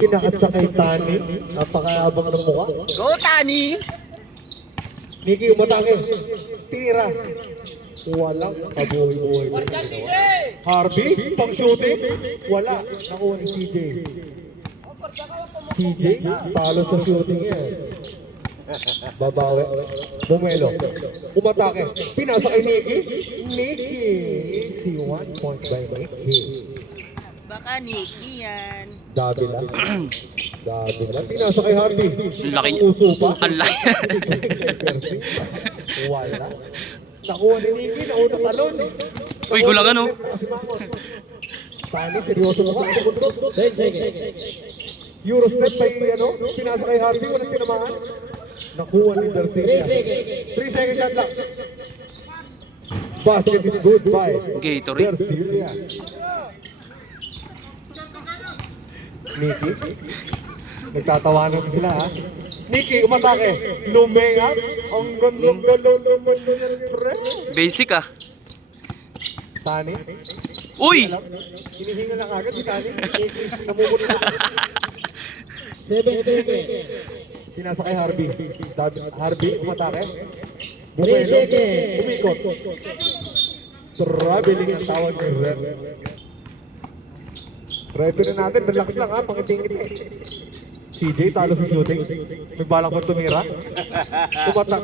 Pinakasakay Tani. Napakaabang ng mukha. Go, Tani! Nikki, umatake. Tira. Walang kabuhay-buhay. Harvey, pang shooting. Wala. Nakuha ni CJ. CJ, talo sa shooting yan. Babawi. Bumelo. Umatake. Pinasa kay Nikki. Nikki. Easy 1 point by Nikki. Baka Nikki yan. Davila. Davila. Pinasa kay Harvey. Laki. Uso pa. Ang laki. Wala. Nakuha ni Nikki. Nauna talon. Uy, gulang ano? Tani, seryoso mo ka. 10 seconds. Eurostep by ano, pinasa kay Harvey, walang tinamaan. Nakuha ni Darcelia. 3 seconds shot lang. Basket is good by Gatorade. Darcelia. Nikki. Nagtatawanan sila ha. Nikki, umatake. Lumayap. Ang ganda-ganda naman yan, pre. Basic ah. Tani. Uy! Hinihinga lang agad si Tani. Nikki, namumuli na. 7 seconds. Pinasa kay Harvey. Harvey, umatake. 3 seconds. Umikot. Traveling ang tawag ni Red. Ready na natin. Relax lang ha. Pangitingit eh. CJ, talo sa shooting. May balak pa tumira.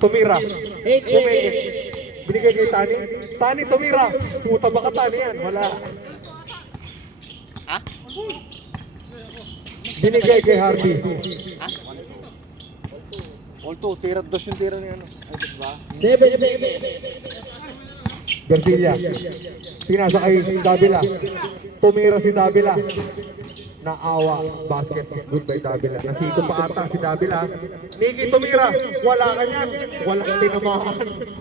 Tumira. 8 seconds. Binigay kay Tani. Tani, tumira. Puta baka Tani yan. Wala. Ha? Binigay kay Harvey. Ha? All to, tira dos yung tira niya. 7 seconds. Garcia. Pinasa kay Davila. Tumira si Davila. Naawa. Basket is good by Davila. Nasito pa ata si Davila. Nikki, tumira. Wala ka niyan. Walang tinamaan.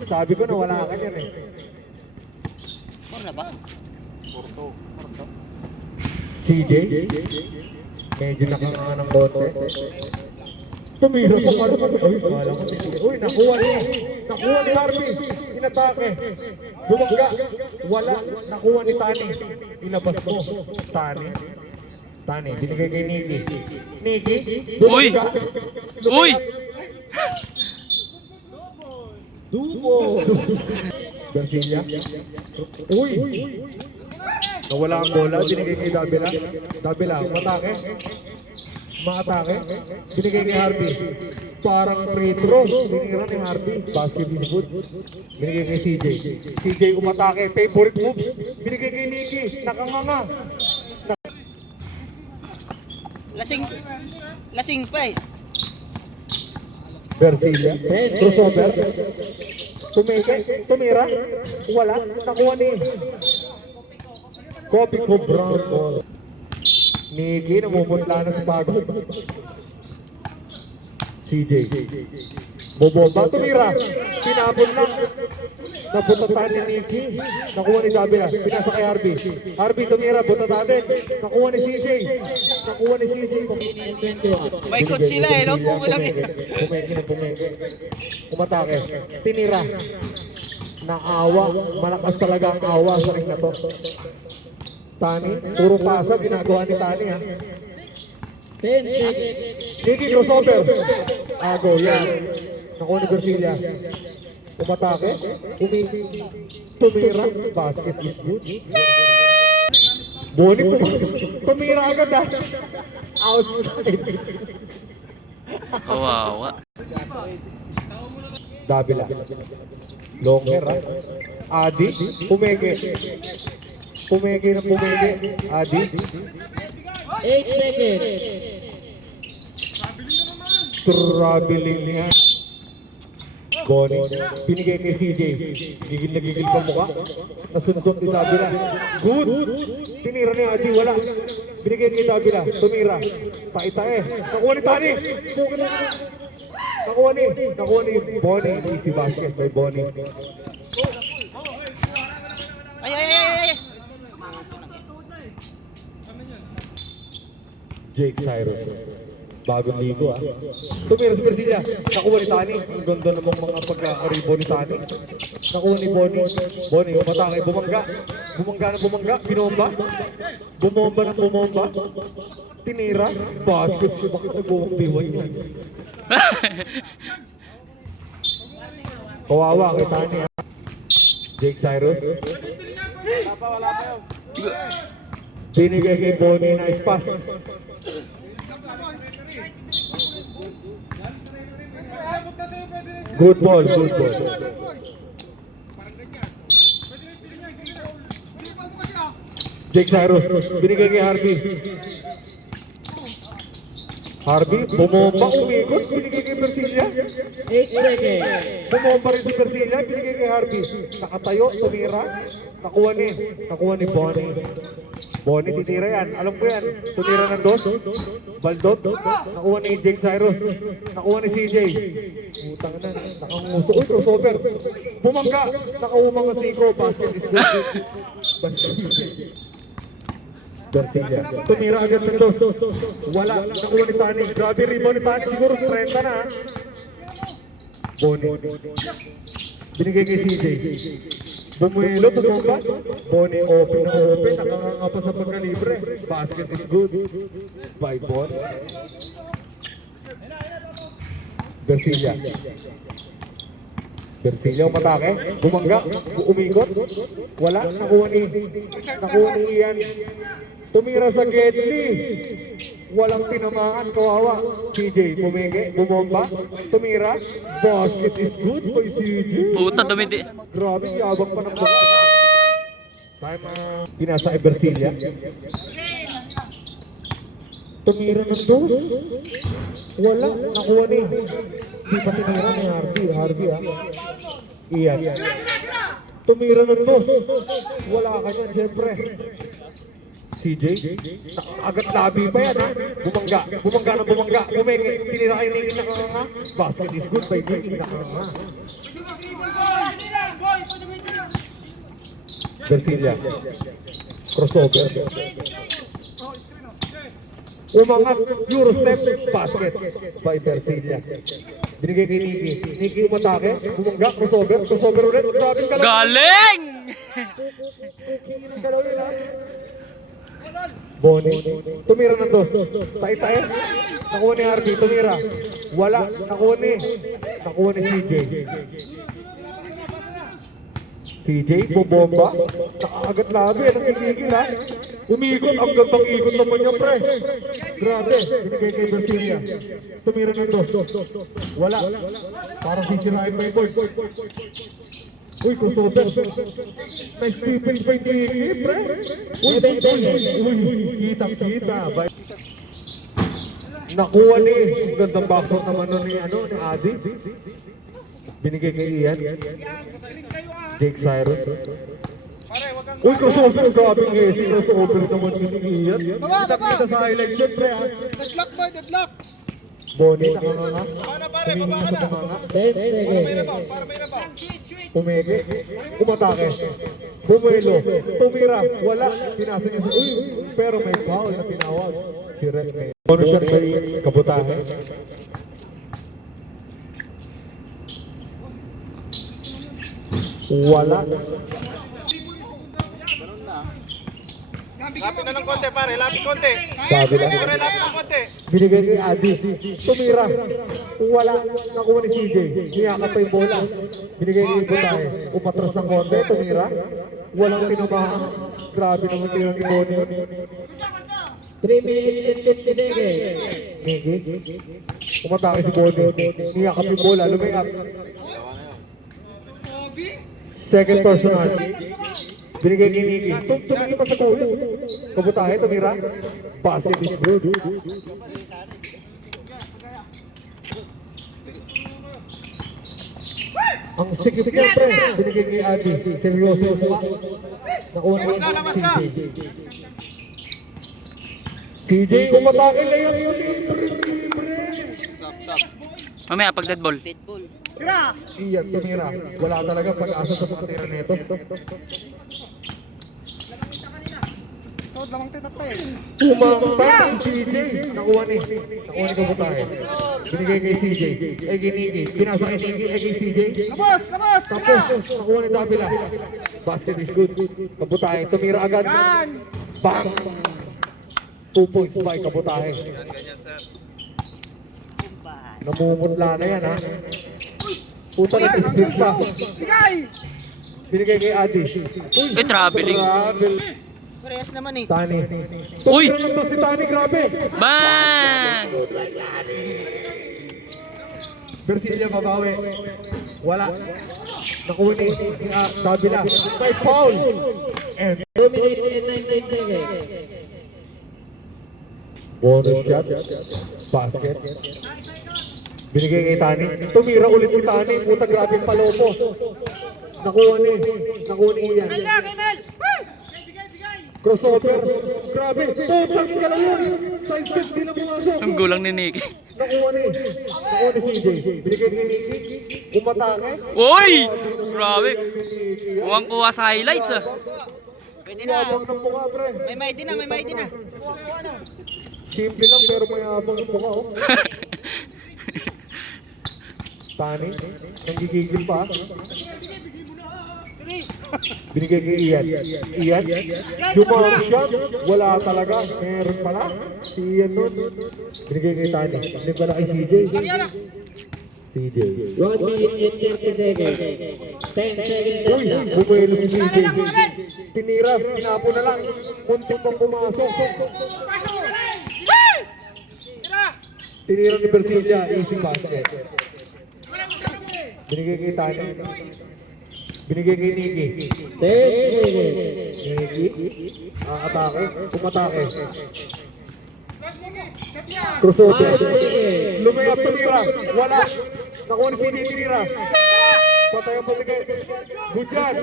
Sabi ko na wala ka niyan eh. Or na ba? CJ. Medyo nakanganga ng bote. Tumira pa ano pa. Uy, wala ko. Uy, nakuha ni Harvey. Inatake. Bumangga. Wala. Nakuha ni Tani. Ilabas mo. Tani, binigay kay Nikki. Nikki, Uy! Uy! Dubo! Garcia. Uy! Nawala ang bola, binigay kay Davila. Davila, matake. Maatake. Binigay kay Harvey. Parang free throw. Binira ni Harvey. Basket is good. Binigay kay CJ. CJ umatake. Favorite moves. Binigay kay Nikki. Nakanganga. Lasing pa eh. Garcia. Crossover. Tumira. Wala. Nakuha ni Kobe ko brown ball. Nikki, namumutla na sa pagod. CJ. Boboba, tumira. Pinabot lang. Nabutatan ni Nikki. Nakuha ni Davila. Pinasa kay Harvey. Harvey, tumira. Butatatin. Nakuha ni CJ. May coach sila eh, no? Kumulang eh. Pumeki. Umatake. Tinira. Naawa. Malakas talaga ang awa sa ring na to. Tani, puro pasa. Ginagawa ni Tani ha. 10 seconds. Nikki, crossover. Ago, yan. Nakuha ni Garcia. Umatake. Tumira. Basket is good. Boni, tumira agad ha. Outside. Kawawa. Davila. Long hair ha. Adi. Pumeke. Adi. 8 seconds. Traveling niya. Boni. Binigay kay CJ. Gigil na gigil pa mukha. Nasundot ni Davila. Good. Tinira ni Adi. Wala. Binigay kay Davila. Tumira. Paita eh. Nakuha ni Tani. Nakuha ni Boni. Easy basket by Boni. Ay. Jake Cyrus. Bagong ligo ah. Tumira si Persilla. Nakuha ni Tani. Ang ganda namang mga pagkakaribo ni Tani. Nakuha ni Bonnie. Bonnie, umatake. Bumangga. Bumangga na bumangga. Binomba. Bumomba na bumomba. Tinira. Basket. Bakit nagbuwang biwan yan? Kawawa kay Tani ah. Jake Cyrus. Binigay kay Bonnie na pass. Good ball, good ball. Jake Cyrus, binigay kay Harvey. Harvey, bumomba, umikot, binigay kay Persilla. 8 seconds. Bumomba rin si Persilla, binigay kay Harvey. Nakatayo, tumira. Nakuha ni Bonnie. Bonnie, titira yan. Alam ko yan. Tumira ng dos. Baldot. Nakuha ni Jake Cyrus. Nakuha ni CJ. Utang na. Nakanguso. Uy, crossover. Bumangga. Nakaumang ang siko. Basket is good. Persilla. Tumira agad ng dos. Wala. Nakuha ni Tani. Grabe rebound ni Tani. Siguro 30 na. Bonnie. Binigay kay CJ. Bumuelo, bumomba. Bonnie open na open. Nakanganga pa sa pagkalibre. Basket is good. By ball. Persilla. Persilla umatake. Bumangga. Umikot. Wala. Nakuha ni Ian. Tumira sa Gedli. Walang tinamaan, kawawa. CJ, pumigi, bumomba, tumira. Basket is good by CJ. Puta, dumidi. Grabe, yabang pa ng baka. Time pinasa kay Persilla. Tumira ng dos. Wala, nakuha ni. Di pa tinira ni Harvey ah. Iyan. Tumira ng dos. Wala ka niyan, syempre. CJ, agad labi pa yan ha. Bumangga na bumangga. Bumenge, tinira kayo Niki nakanganga. Basket is good by Niki nakanganga. Persilla. Crossover. Umangat, Eurostep, basket by Persilla. Binigay kay Niki. Niki umatake, bumangga, crossover ulit. Grabe ka lang. Galing! Kingin ang galaw yun ha. Bonnie, tumira ng dos. Tayo. Nakuha ni Harvey, tumira. Wala, nakuha ni CJ. CJ, bubomba. Nakaagat labi, nakikigil ha. Umikot, ang gandang ikot naman niya pre. Grabe, binigay kay Persilla. Tumira ng dos. Wala, parang sisirain pa yung board. Uy, crossover. Nice tipping pa yung tiki, pre. Uy, kita. Nakuha ni, gandang backshot naman nun ni Adi. Binigay kay Ian. Jake Cyrus. Uy, crossover. Grabing hesi, crossover naman ni Ian. Kita sa highlight yun, pre. Deadlock. Bonnie, nakanganga. Tumingin na sa panganga. 10 seconds. Umege, umatake, bumuelo, tumira, wala, pinasa niya sa, pero may foul na tinawag, si Rep May. Ano siya may kabutahe? Wala. Lapit na ng konti pare, lapit konti. Sabi lang. Lapit ng konti. Binigay kay Adi, tumira, wala, nakuha ni CJ, niyakap pa yung bola. Binigay kay Butahe, upatras ng konti, tumira, walang tinamaan. Grabe naman tinang ni Bonnie. 3 minutes and 50 seconds. Niki, umatake si Bonnie, niyakap yung bola, lumayap. Second personal. Binigay kay Niki. Tumingin pa sa kuya. Kabutahe, tumira. Basket is good. Ang sikip niya, pre. Binigay kay Adi. Seryoso yung mukha. Nakuha ni CJ. CJ, umatake na yun. Mamaya, pag dead ball. Iya, tumira. Wala talaga pag-asa sa mga tira nito. Umangtang si CJ. Nakuha ni Kabutahe. Binigay kay CJ. Ay kay Nicky. Pinasa kay Nicky. Ay kay CJ. Tapos, nakuha ni Davila. Basket is good. Kabutahe. Tumira agad. Bang! 2 points by Kabutahe. Namumutla na yan, ha? Puta na split pa. Binigay kay Adi. Uy, traveling. Parehas naman eh. Tani. Uy! Tumira lang to si Tani, grabe. Bang! Bersilia babawi. Wala. Nakuha ni Davila. May foul. And 2 minutes and 19 seconds. bonus shot. Basket. Binigay kay Tani. Tumira ulit si Tani. Puta, grabe yung palopo. Nakuha ni Ian. Crossover. Grabe. Total galaw yun. Side step, di lang pumasok. Ang gulang ni Nicky. Nakuha ni CJ. Binigay ni Nicky. Umatake. Uy! Grabe. Kuwang-kuha sa highlights ah. Pwede na. Yabang ng mukha, pre. May mighty na. Simple lang pero may yabang ng mukha, oh. Tani. Nanggigigil pa. Binigay kay Ian. Yung shot, wala talaga. Meron pala. Si Ian nun. Binigay kay Tani. Hindi pala kay CJ. CJ. 1 minute and 30 seconds. 10 seconds Uy, left. bumuelo si CJ. Tinira, tinapo na lang. Muntik pang pumasok. Tinira ni Bersilia, easy basket. Binigay kay Tani. Binigay kay Nicky. 10 seconds. Nicky. Atake. Pumatake. Crossover. 5 seconds. Lumayap tumira. Wala. Nakuha ni CD tinira. Patay ang pabigay. Good job.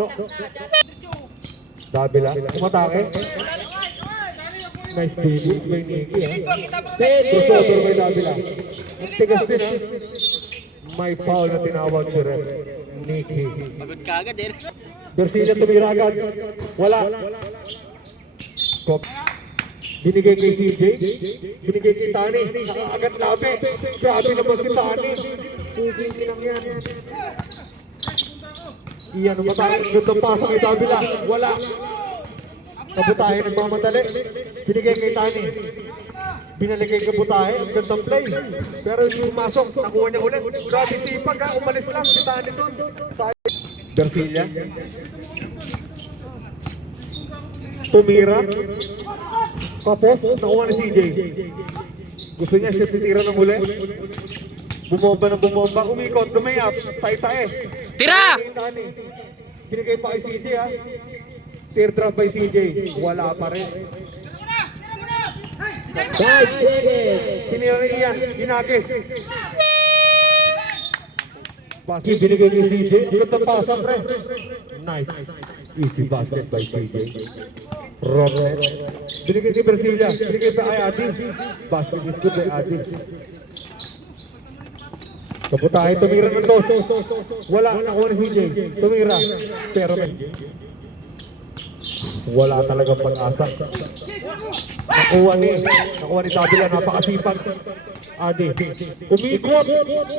No. Davila. Pumatake. Nice defense by Nicky. 10 Crossover seconds. by Davila. Nagtigas din, ha. May foul na tinawag si Rep. Nicky. Pagod ka agad eh. Bersilia tumira agad. Wala. Kop. Binigay kay CJ. Binigay kay Tani. Agad labi. Grabe naman si Tani. Puging lang yan. Iyan, umatay. Gandang pasa kay Davila. Wala. Kabutahe nagmamadali. Binigay kay Tani. Binalik kay Kabutahe. Ang gandang play. Pero yung pumasok, nakuha niya ulit. Grabe sipag, ha. Umalis lang si Tani dun. Bersilia. Tumira. Tapos, nakuha ni CJ. Gusto niya siya titira ng huli. Bumomba. Umikot, lumayap. Tay-tae. Tira! Tani. Binigay pa kay CJ, ha. Teardrop by CJ. Wala pa rin. 5 seconds. Tinira ni Ian. Hinagis. Basket binigay kay CJ. Ang gandang pasa, pre. Nice. Easy basket by CJ. Robert. Binigay kay Bersilia. Binigay pa kay Adi. Basket is good by Adi. Kabutahe, tumira ng dos. Wala, nakuha ni CJ. Tumira. Pero wala talagang pag-asa. Nakuha ni Davila, napakasipag. Adi. Umikot.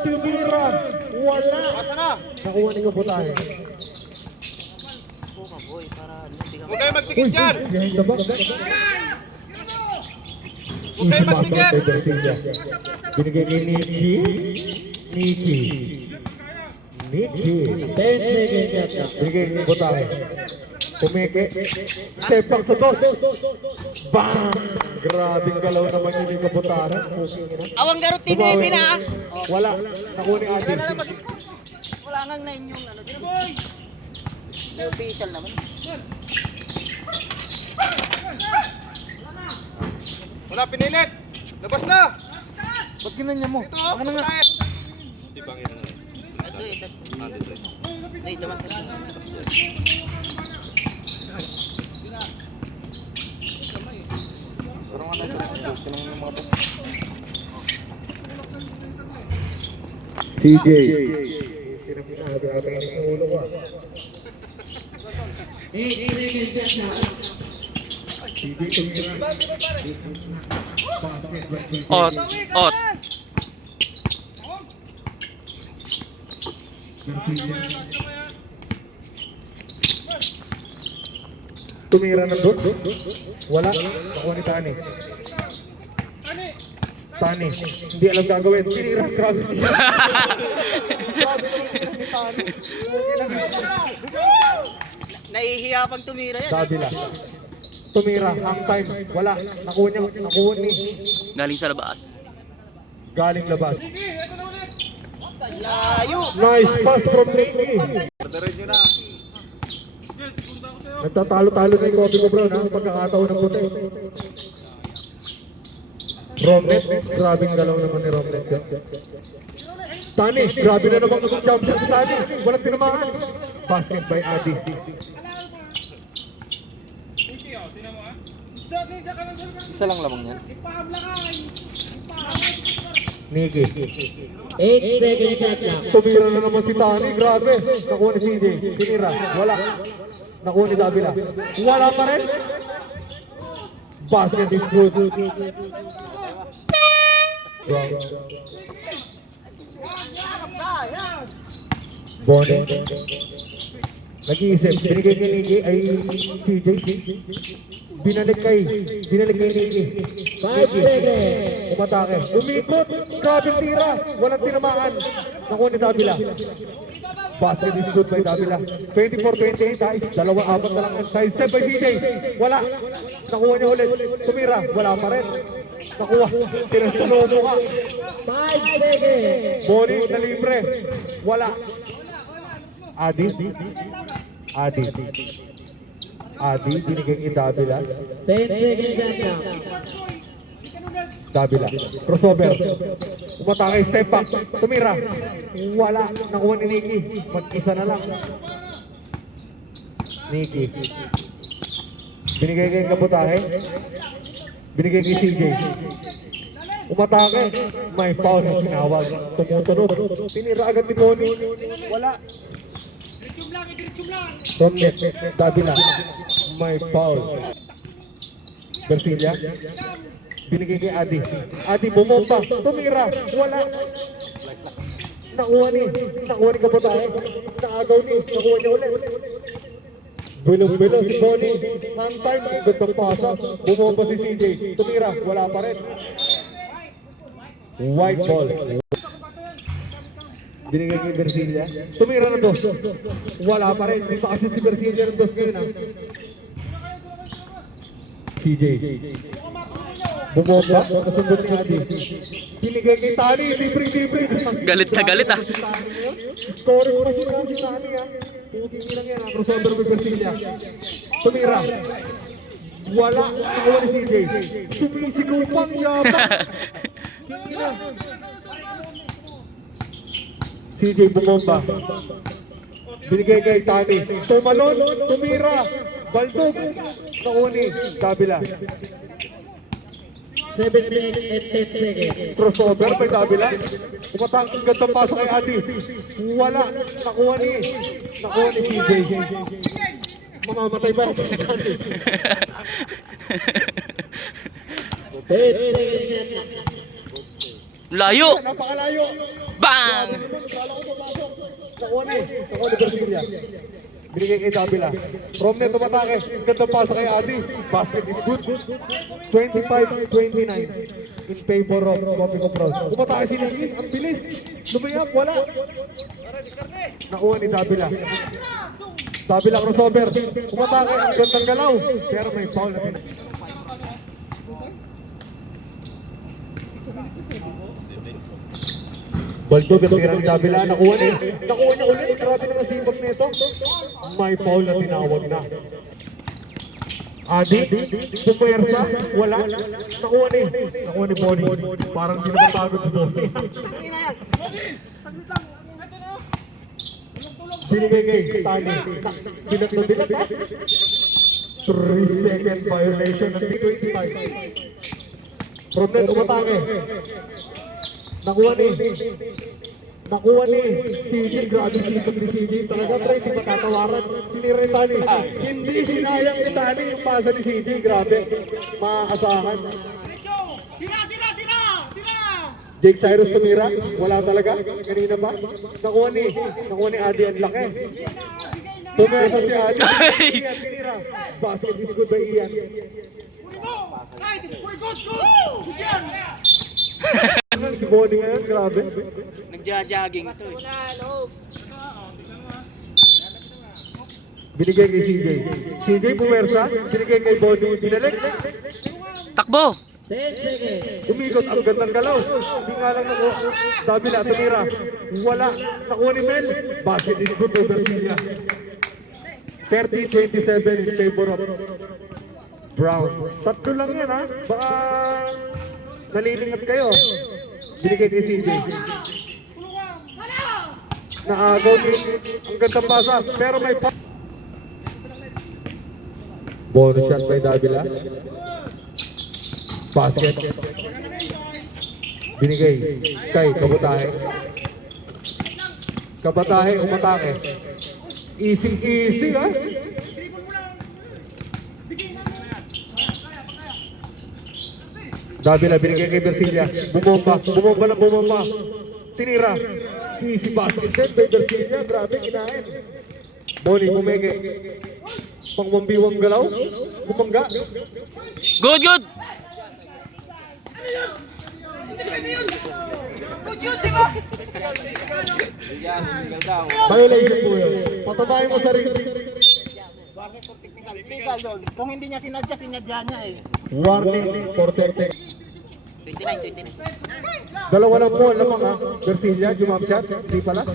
Tumira. Wala. Nakuha ni Kabutahe. Huwag kayo magtikit dyan. Behind the back. Easy basket by Bersilia. Binigay kay Nicky. 10 seconds left. Binigay kay Kabutahe. Pumeke. Step back sa dos. Bang! Grabing galaw naman yun yung Kabutahe. Awang garot ni Navy na. Wala. Nakuha ni Adi. Wala lang mag-score. Wala nang 9 yung ano. May official naman. Wala, pinilit. Labas na. Ba't ginanya mo? Ito, oh. Tayo. Ito. Ay, laman. CJ. Sinabi natin ang ulo ko. Ot. Ot. Tumira ng dos. Wala. Nakuha ni Tani. Tani. Hindi alam gagawin. Tinira. Grabe. Nahihiya pag tumira yan. Dabila. Tumira. Ang time. Wala. Nakuha niya. Nakuha ni. Galing sa labas. Galing labas. Layo. Nice pass from Lakey. Nagtatalo-talo na yung Kobe ko bro na pagkakataon ng puti. Romnet, grabing galaw naman ni Romnet. Tani, grabe na naman ang jump shot si Tani. Walang tinamaan. Basket by Adi. Isa lang lamang yan. Niki. 8 seconds shot lang. Tumira na naman si Tani. Grabe. Nakuha ni CJ. Tinira. Wala. Nakuha ni Davila. Wala pa rin. Basket is good. Bonnie. Nag-iisip. Binigay kay Niki ay CJ. Binalik kay Niki. 5 seconds. Umatake. Umikot. Grabe tira. Walang tinamaan. Nakuha ni Davila. Basket is good by Davila. 24-28 guys. 2-4 na lang ang side step by CJ. Wala. Nakuha niya ulit. Tumira. Wala pa rin. Nakuha. Tinasalobo ka. 5 seconds. Bonnie na libre. Wala. Adi. Binigay kay Davila. 10 seconds shot lang. Davila. Crossover. Umatake, step back. Tumira. Wala. Nakuha ni Niki. Mag-isa na lang. Niki. Binigay kay Kabutahe. Binigay kay CJ. Umatake. May foul na tinawag. Tumutunog. Tinira agad ni Bonnie. Wala. Romnet. Davila. May foul. Garcia. Binigay kay Adi. Adi bumomba. Tumira. Wala. Nakuha ni Kabutahe. Naagaw ni. Nakuha niya ulit. Bilo si Bonnie. One time. Gandang pasa. Bumomba si CJ. Tumira. Wala pa rin. White ball. Binigay kay Garcia. Tumira ng dos. Wala pa rin. Hindi pa kasi si Garcia ng dos ngayon. CJ. Bumomba. Kasundot ni Adi. Binigay kay Tani. Libre. Galit na galit ah. Scoring pa si Tani ah. Puking lang yan. Crossover kay Garcia. Tumira. Wala. Nakuha ni CJ. Sumisigaw pang yabang. CJ bumomba. Binigay kay Tani. Tumalon. Tumira. Baldog. Nakuha ni Davila. 7 minutes and 10 seconds. Crossover kay Davila. Umatang gandang pasok kay Adi. Wala. Nakuha ni CJ. Mamamatay ba ito si Tani? 8 seconds shot lang. Layo. Napakalayo. Bang! Kala ko papasok. Nakuha ni Garcia. Binigay kay Davila. From net tumatake. Gandang pasa kay Adi. Basket is good. 25-29 in favor of Kobe Compron. Tumatake si Niki. Ang bilis. Lumayap. Wala. Nakuha ni Davila. Davila crossover. Tumatake. Ang gandang galaw. Pero may foul na tinag. Baldog at tira ni Davila. Nakuha niya ulit. Grabe naman sibag nito. May foul na tinawag na. Adi, pumersa, wala. Nakuha ni Bonnie. Parang di naman pagod si Bonnie. Binigay kay Tani. Bilat na bilat ha. 3-second violation ng P25. From net, umatake. Nakuha ni Nakuha ni CJ, grabe sipag ni CJ. Talaga pre, hindi matatawaran. Tinira ni Tani. Hindi sinayang ni Tani yung pasa ni CJ, grabe. Maaasahan. Tira! Jake Cyrus tumira, wala talaga. Kanina pa. Nakuha ni Adi ang laki. Pumersa si Adi. Ian, tinira. Basket is good by Ian. Si Bonnie ngayon, grabe. Nagja-jogging ito eh. Binigay kay CJ. CJ pumersa, binigay kay Bonnie. Binalik. Takbo! 10 seconds. Umikot ang gandang galaw. Hindi nga lang nakuha. Davila, tumira. Wala. Nakuha ni Mel. Basket is good by Bersilia. 30-27 in favor of Brown. Tatlo lang yan ha. Baka nalilingat kayo. Binigay kay CJ. Naagaw ni ang gandang pasa. Pero may pa. Bonus shot by Davila. Basket. Binigay kay Kabatahe. Kabatahe umatake. Easy ha. Davila binigay kay Bersilia. Bumomba. Tinira. Easy basket din by Bersilia. Grabe kinain. Bonnie bumeke. Pangmambiwang galaw. Bumangga. Good! Violation po yun. Patabahin mo sa ring. Technical doon. Kung hindi niya sinadya niya eh. Warning for 30. 29. Dalawa lang po, lamang ha. Bersilia, jump shot. Hindi pala.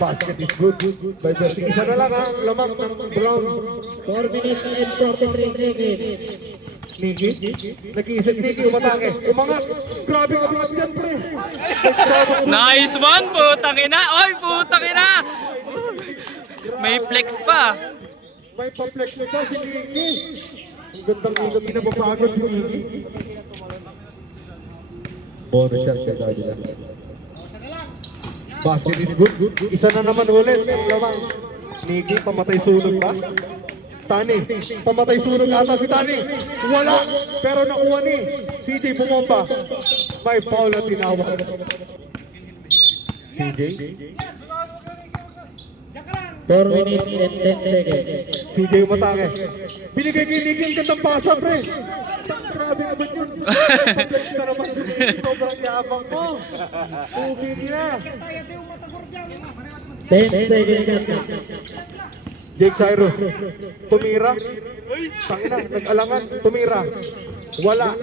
Basket is good by Bersilia. Isa na lang ha, lamang ng Brown. 4 minutes and 43 seconds. Niki, nag-iisip Niki, umatake. Umangat. Grabe ang angat yan, pre. Nice one! Putang ina! Oy, putang ina! May flex pa! May pa-flex na pa si Niki. Ang gandang ikot, pinapapagod si Niki. Bonus shot kay Davila. Basket is good. Isa na naman ulit. Ang lamang. Niki, pamatay sunog ba? Tani, pamatay sunog ata si Tani. Wala, pero nakuha ni CJ pumomba. May foul na tinawag. CJ. 4 minutes and 10 seconds. CJ umatake. Binigay kay Niki ang gandang pasa, pre. Grabe naman yun. Complex ka naman si Niki. Sobrang yabang mo. Ugi niya. 10 seconds shot clock. Jake Cyrus, tumira. Tangina, nag-alangan, tumira. Wala.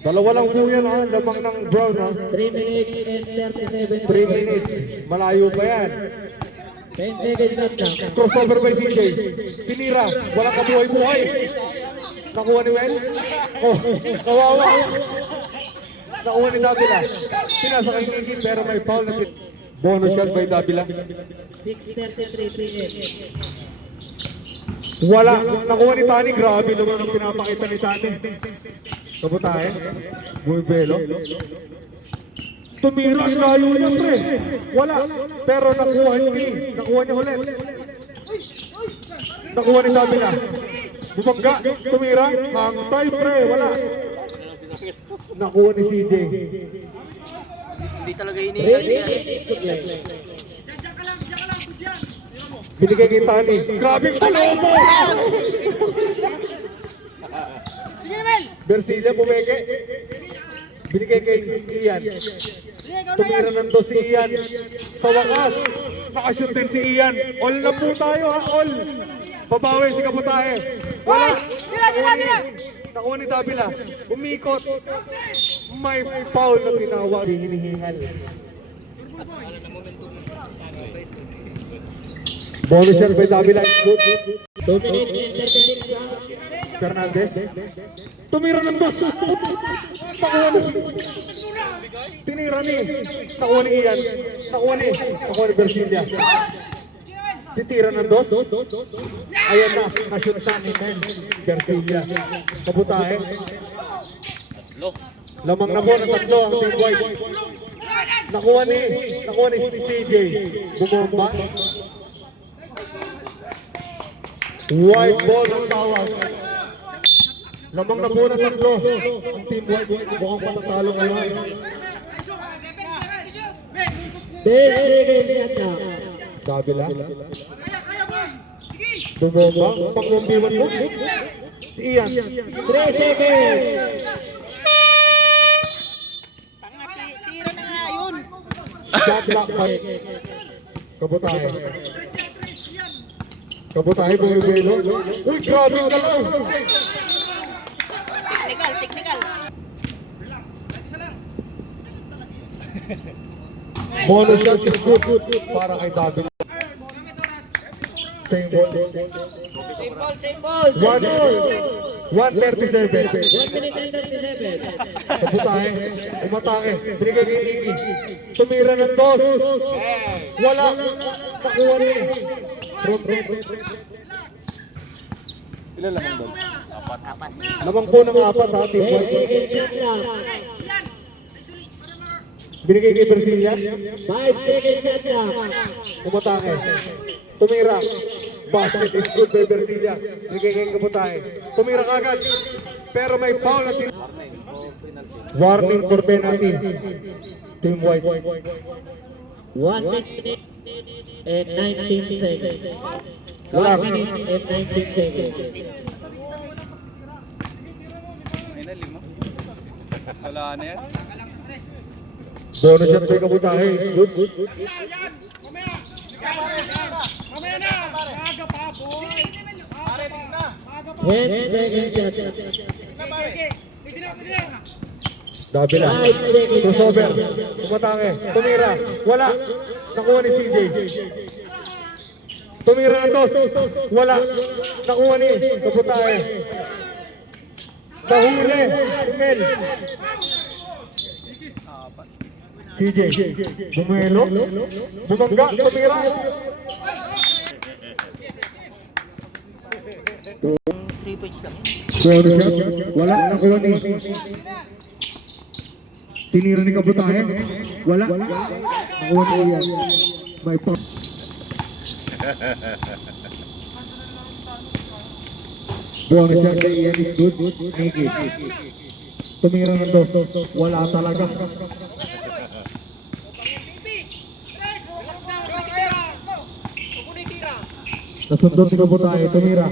Dalawa lang po yan ha, lamang ng Brown ha. 3 minutes and 37 3 seconds. minutes, malayo pa yan. 10 seconds shot clock. Crossover by CJ. Tinira, walang kabuhay-buhay. Nakuha ni Well. Oh, kawawa. Nakuha ni Davila. Pinasa kay Niki pero may foul na bonus shot by Davila. 6:33 p.m. Wala. Nakuha ni Tani. Grabe naman ang pinapakita ni Tani. Kabutahe. Buibelo. Tumira. Layo niya, pre. Wala. Pero nakuha ni. Nakuha niya ulit. Nakuha ni Davila. Bumangga. Tumira. Hangtay, pre. Wala. Nakuha ni CJ. Hindi talaga iniingal siya. Binigay kay Tani. Grabe palobo! Bersilia bumeke. Binigay kay Ian. Tumira ng dos si Ian. Sa wakas, nakashoot din si Ian. All na po tayo ha, all. Babawi si Kabutahe. Wala. Nakuha ni Davila. Umikot. May foul na tinawag. Hinihingal. Bonus shot by Davila. Good. 2 minutes and 36 seconds. Fernandez. Tumira ng dos. Nakuha ni. Tinira ni. Nakuha ni Ian. Nakuha ni Bersilia. Titira ng dos. Ayan na. Nashoot na ni Men. Bersilia. Kabutahe. Lamang na po ng tatlo ang Team White. Nakuha ni si CJ. Bumomba. White ball ang tawag. Lamang na po ng tatlo ang Team White. Mukhang patatalo ngayon. 10 seconds shot clock. Kabila. Bumomba. Pang-1v1 mo. Iyan. 3 seconds. Tira na nga yun. Shot block by Kabutahe. Kabutahe bumibelo. Uy, grabe ka lang. Technical. Mono shot is good para kay David. Same ball. Same ball. 137. 1 minute and 37. Kabutahe. Umatake. Binigay kay Nicky. Tumira ng dos. Wala. Nakuha ni. From set. Ilan lamang doon? Lamang po ng apat ha. Team 10 White. seconds shot clock. Binigay kay Bersilia. 5 seconds shot clock. Umatake. Tumira. Basket is good by Bersilia. Binigay kay Kabutahe. Tumira kagad. Pero may foul na tin. Warning for penalty. Team White. 1 minute and 19 seconds. 1 minute and 19 seconds. Ay na, 5. Wala na yan. Bonus shot kay Kabutahe is good. Mamaya na. Maaga pa, boy. Pare, na. 10 seconds shot clock. Dabila. Crossover. Umatake. Tumira. Wala. Nakuha ni CJ. Tumira ng dos. Wala. Nakuha ni Kabutahe. Nahuli. Tumel. CJ. Bumelo. Bumangga. Tumira. 3 points lang. Bonus shot. Wala. Nakuha ni. Tinira ni Kabutahe. Wala. Nakuha ni Ian. May pa. Bonus shot kay Ian is good. Nicky. Tumira ng dos. Wala talaga. Nasundot ni Kabutahe. Tumira.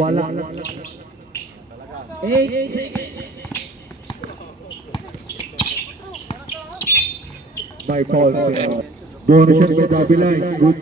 Wala. 8 seconds. May foul. Bonus shot kay Davila is good.